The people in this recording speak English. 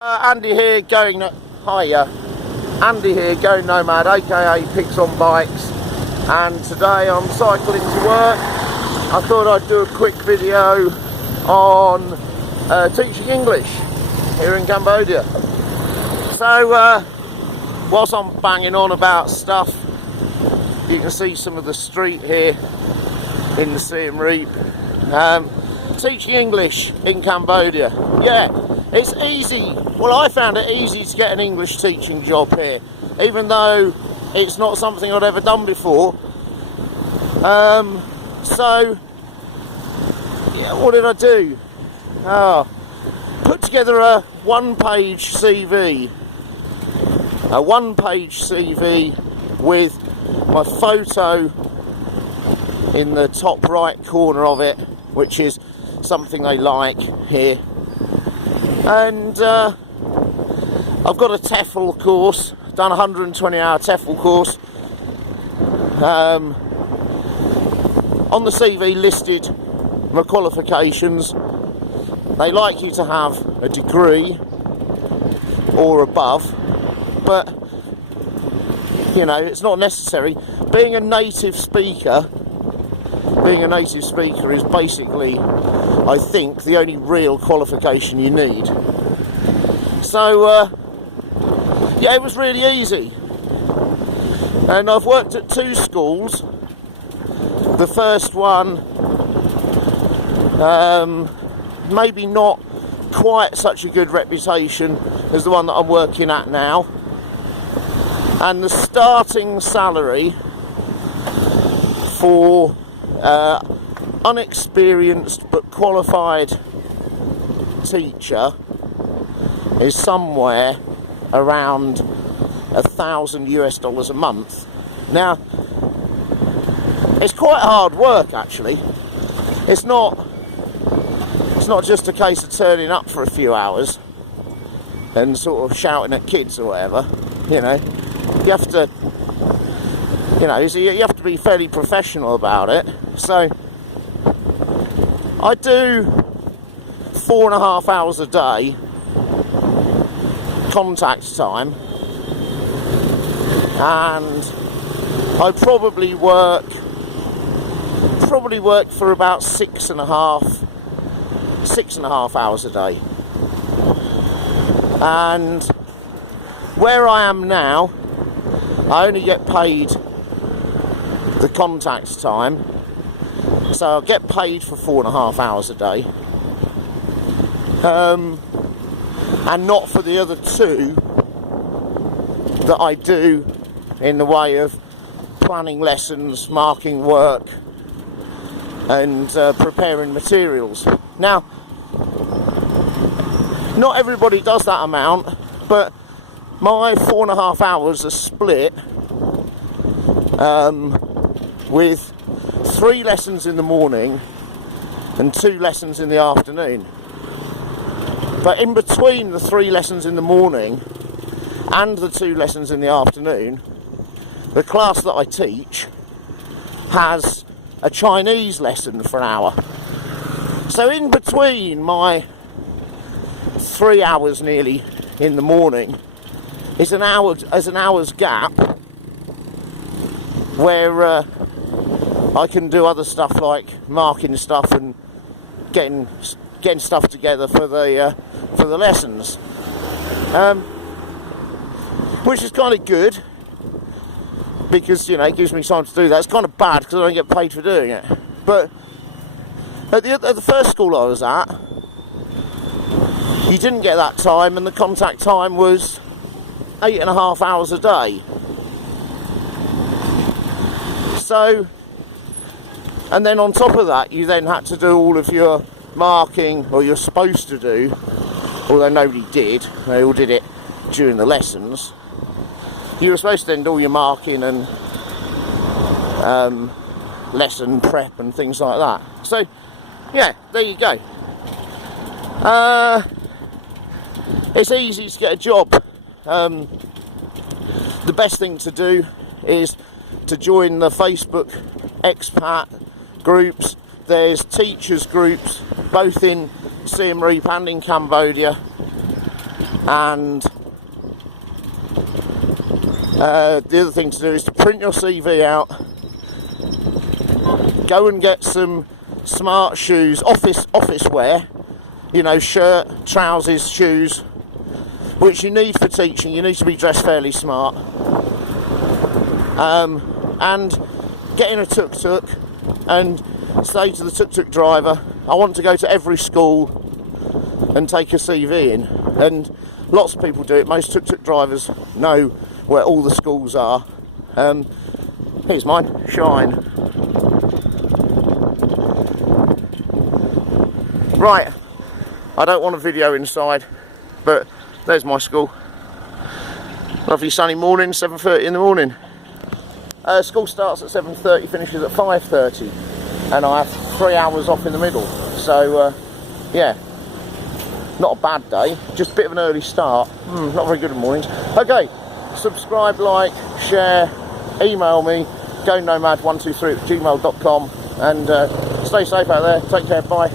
Andy here going, Andy here going Nomad, aka Pigs on Bikes, and today I'm cycling to work. I thought I'd do a quick video on teaching English here in Cambodia. So whilst I'm banging on about stuff, you can see some of the street here in the Siem Reap. Teaching English in Cambodia, yeah, it's easy. Well, I found it easy to get an English teaching job here, even though it's not something I'd ever done before. So yeah, what did I do? Put together a one-page CV, with my photo in the top right corner of it, which is something they like here. And I've got a Tefl course, done a 120-hour Tefl course. On the CV listed my qualifications. They like you to have a degree or above, but you know, it's not necessary. Being a native speaker is basically, I think, the only real qualification you need. So yeah, it was really easy, and I've worked at 2 schools. The first one, maybe not quite such a good reputation as the one that I'm working at now, and the starting salary for unexperienced but qualified teacher is somewhere around $1,000 a month. Now, it's quite hard work actually. It's not just a case of turning up for a few hours and sort of shouting at kids or whatever. You know, you have to, you have to be fairly professional about it. So I do 4.5 hours a day contact time, and I probably work for about 6.5 hours a day. And where I am now, I only get paid the contact time, so I'll get paid for 4.5 hours a day, and not for the other 2 that I do in the way of planning lessons, marking work, and preparing materials. Now, not everybody does that amount, but my 4.5 hours are split with 3 lessons in the morning and 2 lessons in the afternoon. But in between the 3 lessons in the morning and the 2 lessons in the afternoon, the class that I teach has a Chinese lesson for an hour. So in between my 3 hours nearly in the morning is an hour's gap where I can do other stuff like marking stuff and getting stuff together for the lessons, which is kind of good because, you know, it gives me time to do that. It's kind of bad because I don't get paid for doing it. But at the first school I was at, you didn't get that time, and the contact time was 8.5 hours a day. So, and then on top of that, you then had to do all of your marking, or you're supposed to do, although nobody did, they all did it during the lessons. You were supposed to then do all your marking and lesson prep and things like that. So, yeah, there you go. It's easy to get a job. The best thing to do is to join the Facebook expat groups. There's teachers groups both in Siem Reap and in Cambodia, And the other thing to do is to print your CV out, go and get some smart shoes, office wear, you know, shirt, trousers, shoes, which you need for teaching. You need to be dressed fairly smart, and get in a tuk-tuk and say to the tuk-tuk driver, I want to go to every school and take a CV in. And lots of people do it. Most tuk-tuk drivers know where all the schools are. Here's mine, Shine. Right, I don't want a video inside, but there's my school. Lovely sunny morning, 7:30 in the morning. School starts at 7:30, finishes at 5:30, and I have 3 hours off in the middle. So, yeah, not a bad day, just a bit of an early start. Not very good in the mornings. Okay, subscribe, like, share, email me, gonomad123@gmail.com, and stay safe out there. Take care, bye.